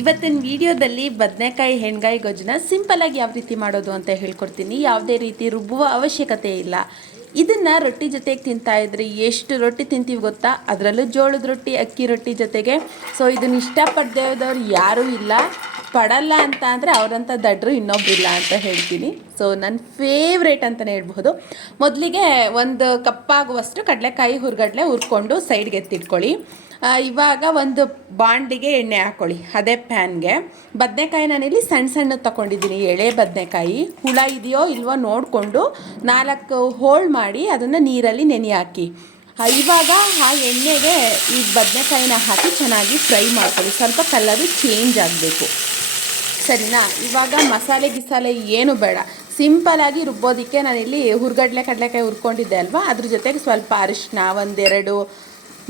ಇವತ್ತಿನ ವಿಡಿಯೋದಲ್ಲಿ ಬದನೆಕಾಯಿ, ಹೆಣ್ಗಾಯಿ ಗೊಜ್ಜನ್ನ ಸಿಂಪಲಾಗಿ ಯಾವ ರೀತಿ ಮಾಡೋದು ಅಂತ ಹೇಳ್ಕೊಡ್ತೀನಿ. ಯಾವುದೇ ರೀತಿ ರುಬ್ಬುವ ಅವಶ್ಯಕತೆ ಇಲ್ಲ. ಇದನ್ನು ರೊಟ್ಟಿ ಜೊತೆಗೆ ತಿಂತಾ ಇದ್ರೆ, ಎಷ್ಟು ರೊಟ್ಟಿ ತಿಂತೀವಿ ಗೊತ್ತಾ? ಅದರಲ್ಲೂ ಜೋಳದ ರೊಟ್ಟಿ, ಅಕ್ಕಿ ರೊಟ್ಟಿ ಜೊತೆಗೆ. ಸೊ ಇದನ್ನು ಇಷ್ಟಪಡದೇ ಇದ್ದವ್ರು ಯಾರೂ ಇಲ್ಲ. ಪಡಲ್ಲ ಅಂತ ಅಂದರೆ ಅವರಂಥ ದಡ್ರು ಇನ್ನೊಬ್ರಿಲ್ಲ ಅಂತ ಹೇಳ್ತೀನಿ. ಸೊ ನನ್ನ ಫೇವ್ರೇಟ್ ಅಂತಲೇ ಹೇಳ್ಬೋದು ಮೊದಲಿಗೆ ಒಂದು ಕಪ್ಪಾಗುವಷ್ಟು ಕಡಲೆಕಾಯಿ, ಹುರ್ಗಡ್ಲೆ ಹುರ್ಕೊಂಡು ಸೈಡ್ಗೆ ಎತ್ತಿಟ್ಕೊಳ್ಳಿ. ಇವಾಗ ಒಂದು ಬಾಂಡಿಗೆ ಎಣ್ಣೆ ಹಾಕ್ಕೊಳ್ಳಿ ಅದೇ ಪ್ಯಾನ್ಗೆ. ಬದನೆಕಾಯಿ ನಾನಿಲ್ಲಿ ಸಣ್ಣ ಸಣ್ಣ ತಗೊಂಡಿದ್ದೀನಿ ಎಳೆ ಬದನೆಕಾಯಿ. ಹುಳ ಇದೆಯೋ ಇಲ್ವೋ ನೋಡಿಕೊಂಡು ನಾಲ್ಕು ಹೋಳು ಮಾಡಿ ಅದನ್ನು ನೀರಲ್ಲಿ ನೆನೆ ಹಾಕಿ. ಇವಾಗ ಆ ಎಣ್ಣೆಗೆ ಈ ಬದನೆಕಾಯಿನ ಹಾಕಿ ಚೆನ್ನಾಗಿ ಫ್ರೈ ಮಾಡ್ಕೊಳ್ಳಿ. ಸ್ವಲ್ಪ ಕಲರು ಚೇಂಜ್ ಆಗಬೇಕು. ಸರಿನಾ? ಇವಾಗ ಮಸಾಲೆ ಗಿಸಾಲೆ ಏನು ಬೇಡ. ಸಿಂಪಲಾಗಿ ರುಬ್ಬೋದಕ್ಕೆ ನಾನಿಲ್ಲಿ ಹುರ್ಗಡ್ಲೆ, ಕಡಲೆಕಾಯಿ ಹುರ್ಕೊಂಡಿದ್ದೆ ಅಲ್ವಾ? ಅದ್ರ ಜೊತೆಗೆ ಸ್ವಲ್ಪ ಅರಿಶಿನ ಒಂದೆರಡು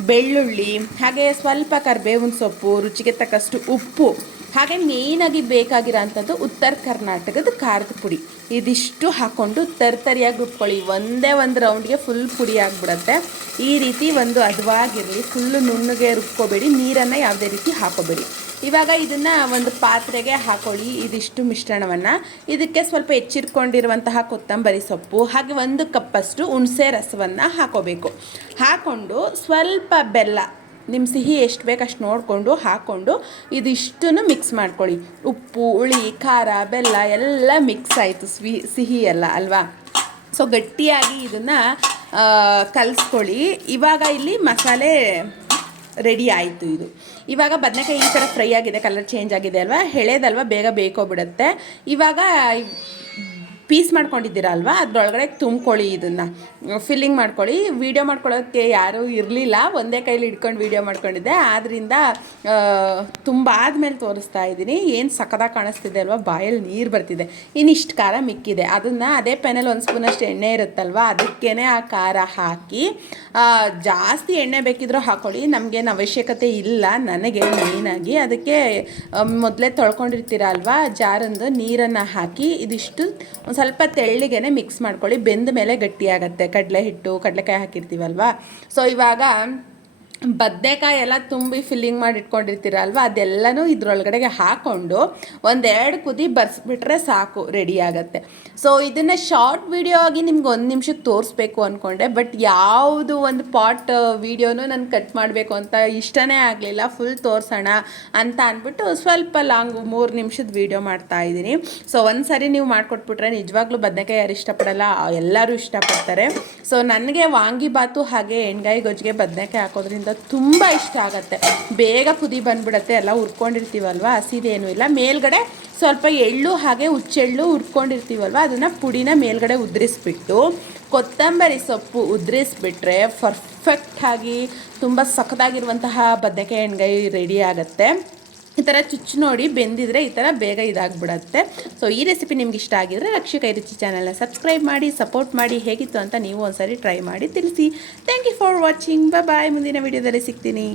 ಬೆಳ್ಳುಳ್ಳಿ ಹಾಗೆ ಸ್ವಲ್ಪ ಕರಿಬೇವಿನ ಸೊಪ್ಪು ರುಚಿಗೆ ತಕ್ಕಷ್ಟು ಉಪ್ಪು. ಹಾಗೆ ಮೇಯ್ನಾಗಿ ಅಂಥದ್ದು ಉತ್ತರ ಕರ್ನಾಟಕದ ಖಾರದ ಪುಡಿ. ಇದಿಷ್ಟು ಹಾಕ್ಕೊಂಡು ತರ್ತರಿಯಾಗಿ ರುಬ್ಕೊಳ್ಳಿ. ಒಂದೇ ಒಂದು ರೌಂಡ್ಗೆ ಫುಲ್ ಪುಡಿ ಆಗಿಬಿಡತ್ತೆ. ಈ ರೀತಿ ಒಂದು ಹದವಾಗಿರಲಿ ಫುಲ್ಲು ನುಣ್ಣಗೆ ರುಬ್ಕೋಬೇಡಿ, ನೀರನ್ನು ಯಾವುದೇ ರೀತಿ ಹಾಕೋಬೇಡಿ. ಇವಾಗ ಇದನ್ನು ಒಂದು ಪಾತ್ರೆಗೆ ಹಾಕೊಳ್ಳಿ. ಇದಿಷ್ಟು ಮಿಶ್ರಣವನ್ನು. ಇದಕ್ಕೆ ಸ್ವಲ್ಪ ಹೆಚ್ಚಿರ್ಕೊಂಡಿರುವಂತಹ ಕೊತ್ತಂಬರಿ ಸೊಪ್ಪು, ಹಾಗೆ ಒಂದು ಕಪ್ಪಷ್ಟು ಹುಣಸೆ ರಸವನ್ನು ಹಾಕೋಬೇಕು. ಹಾಕ್ಕೊಂಡು ಸ್ವಲ್ಪ ಬೆಲ್ಲ ನಿಮ್ಮ ಸಿಹಿ ಎಷ್ಟು ಬೇಕು ಅಷ್ಟು ನೋಡಿಕೊಂಡು ಹಾಕ್ಕೊಂಡು ಇದಿಷ್ಟನ್ನು ಮಿಕ್ಸ್ ಮಾಡ್ಕೊಳ್ಳಿ. ಉಪ್ಪು, ಹುಳಿ, ಖಾರ, ಬೆಲ್ಲ ಎಲ್ಲ ಮಿಕ್ಸ್ ಆಯಿತು ಸ್ವಿ ಸಿಹಿ ಎಲ್ಲ ಅಲ್ವಾ? ಸೊ ಗಟ್ಟಿಯಾಗಿ ಇದನ್ನು ಕಲಿಸ್ಕೊಳ್ಳಿ. ಇವಾಗ ಇಲ್ಲಿ ಮಸಾಲೆ ರೆಡಿ ಆಯಿತು ಇದು. ಇವಾಗ ಬದನೆಕಾಯಿ ಈ ಥರ ಫ್ರೈ ಆಗಿದೆ ಕಲರ್ ಚೇಂಜ್ ಆಗಿದೆ ಅಲ್ವಾ? ಎಳೆದಲ್ವಾ ಬೇಗ ಬೇಕೋಗ್ಬಿಡುತ್ತೆ. ಇವಾಗ ಪೀಸ್ ಮಾಡ್ಕೊಂಡಿದ್ದೀರ ಅಲ್ವಾ? ಅದರೊಳಗಡೆ ತುಂಬ್ಕೊಳ್ಳಿ ಇದನ್ನು. ಫಿಲ್ಲಿಂಗ್ ಮಾಡ್ಕೊಳ್ಳಿ. ವೀಡಿಯೋ ಮಾಡ್ಕೊಳ್ಳೋಕ್ಕೆ ಯಾರೂ ಇರಲಿಲ್ಲ. ಒಂದೇ ಕೈಲಿ ಹಿಡ್ಕೊಂಡು ವೀಡಿಯೋ ಮಾಡ್ಕೊಂಡಿದ್ದೆ. ಆದ್ದರಿಂದ ತುಂಬ ಆದಮೇಲೆ ತೋರಿಸ್ತಾ ಇದ್ದೀನಿ. ಏನು ಸಖತ್ತಾಗಿ ಕಾಣಿಸ್ತಿದೆ ಅಲ್ವಾ? ಬಾಯಲ್ಲಿ ನೀರು ಬರ್ತಿದೆ. ಇನ್ನಿಷ್ಟು ಖಾರ ಮಿಕ್ಕಿದೆ. ಅದನ್ನು ಅದೇ ಪೆನಲ್ಲಿ ಒಂದು ಸ್ಪೂನಷ್ಟು ಎಣ್ಣೆ ಇರುತ್ತಲ್ವ? ಅದಕ್ಕೇ ಆ ಖಾರ ಹಾಕಿ ಜಾಸ್ತಿ ಎಣ್ಣೆ ಬೇಕಿದ್ರೂ ಹಾಕೊಳ್ಳಿ. ನಮಗೇನು ಅವಶ್ಯಕತೆ ಇಲ್ಲ. ನನಗೆ ಮೇಯ್ನಾಗಿ ಅದಕ್ಕೆ ಮೊದಲೇ ತೊಳ್ಕೊಂಡಿರ್ತೀರ ಅಲ್ವಾ? ಜಾರಂದು ನೀರನ್ನು ಹಾಕಿ, ಇದಿಷ್ಟು ಸ್ವಲ್ಪ ತೆಳ್ಳಿಗೆನೆ ಮಿಕ್ಸ್ ಮಾಡ್ಕೊಳ್ಳಿ ಬೆಂದ ಮೇಲೆ ಗಟ್ಟಿಯಾಗತ್ತೆ. ಕಡಲೆ ಹಿಟ್ಟು ಕಡಲೆಕಾಯಿ ಹಾಕಿರ್ತೀವಲ್ವಾ? ಸೊ ಇವಾಗ ಬದನೆಕಾಯಿ ಎಲ್ಲ ತುಂಬಿ ಫಿಲ್ಲಿಂಗ್ ಮಾಡಿ ಇಟ್ಕೊಂಡಿರ್ತೀರ ಅಲ್ವಾ? ಅದೆಲ್ಲನೂ ಇದ್ರೊಳಗಡೆಗೆ ಹಾಕ್ಕೊಂಡು ಒಂದೆರಡು ಕುದಿ ಬರ್ಸ್ಬಿಟ್ರೆ ಸಾಕು ರೆಡಿ ಆಗುತ್ತೆ. ಸೊ ಇದನ್ನು ಶಾರ್ಟ್ ವಿಡಿಯೋ ಆಗಿ ನಿಮ್ಗೆ ಒಂದು ನಿಮಿಷಕ್ಕೆ ತೋರಿಸ್ಬೇಕು ಅಂದ್ಕೊಂಡೆ ಬಟ್ ಯಾವುದು ಒಂದು ಪಾಟ್ ವೀಡಿಯೋನೂ ನಾನು ಕಟ್ ಮಾಡಬೇಕು ಅಂತ ಇಷ್ಟನೇ ಆಗಲಿಲ್ಲ. ಫುಲ್ ತೋರಿಸೋಣ ಅಂತ ಅಂದ್ಬಿಟ್ಟು ಸ್ವಲ್ಪ ಲಾಂಗ್ ಮೂರು ನಿಮಿಷದ ವಿಡಿಯೋ ಮಾಡ್ತಾ ಇದ್ದೀನಿ. ಸೊ ಒಂದು ನೀವು ಮಾಡಿಕೊಟ್ಬಿಟ್ರೆ ನಿಜವಾಗ್ಲೂ ಬದನೆಕಾಯಿ ಯಾರು ಇಷ್ಟಪಡಲ್ಲ, ಎಲ್ಲರೂ ಇಷ್ಟಪಡ್ತಾರೆ. ಸೊ ನನಗೆ ವಾಂಗಿಬಾತು ಹಾಗೆ ಎಣ್ಗಾಯಿ ಗೊಜ್ಜಿಗೆ ಬದನೆಕಾಯಿ ಹಾಕೋದ್ರಿಂದ ತುಂಬ ಇಷ್ಟ ಆಗುತ್ತೆ. ಬೇಗ ಕುದಿ ಬಂದ್ಬಿಡತ್ತೆ, ಎಲ್ಲ ಹುರ್ಕೊಂಡಿರ್ತೀವಲ್ವ? ಹಸಿದೇನೂ ಇಲ್ಲ. ಮೇಲ್ಗಡೆ ಸ್ವಲ್ಪ ಎಳ್ಳು ಹಾಗೆ ಹುಚ್ಚೆಳ್ಳು ಹುರ್ಕೊಂಡಿರ್ತೀವಲ್ವ? ಅದನ್ನು ಪುಡಿನ ಮೇಲ್ಗಡೆ ಉದ್ರಿಸ್ಬಿಟ್ಟು, ಕೊತ್ತಂಬರಿ ಸೊಪ್ಪು ಉದ್ರಿಸ್ಬಿಟ್ರೆ ಪರ್ಫೆಕ್ಟಾಗಿ ತುಂಬ ಸಖತ್ತಾಗಿರುವಂತಹ ಬದನೆಕಾಯಿ ಎಣ್ಗಾಯಿ ರೆಡಿ ಆಗುತ್ತೆ. ಈ ಥರ ಚುಚ್ಚು ನೋಡಿ ಬೆಂದಿದ್ರೆ ಈ ಥರ ಬೇಗ ಇದಾಗ್ಬಿಡತ್ತೆ. ಸೊ ಈ ರೆಸಿಪಿ ನಿಮ್ಗೆ ಇಷ್ಟ ಆಗಿದ್ರೆ ರಕ್ಷಿ ಕೈ ರುಚಿ ಚಾನಲ್ನ ಸಬ್ಸ್ಕ್ರೈಬ್ ಮಾಡಿ ಸಪೋರ್ಟ್ ಮಾಡಿ ಹೇಗಿತ್ತು ಅಂತ ನೀವು ಒಂದ್ಸರಿ ಟ್ರೈ ಮಾಡಿ ತಿಳಿಸಿ. Thank you for watching bye ಮುಂದಿನ ವಿಡಿಯೋದಲ್ಲಿ ಸಿಗ್ತೀನಿ.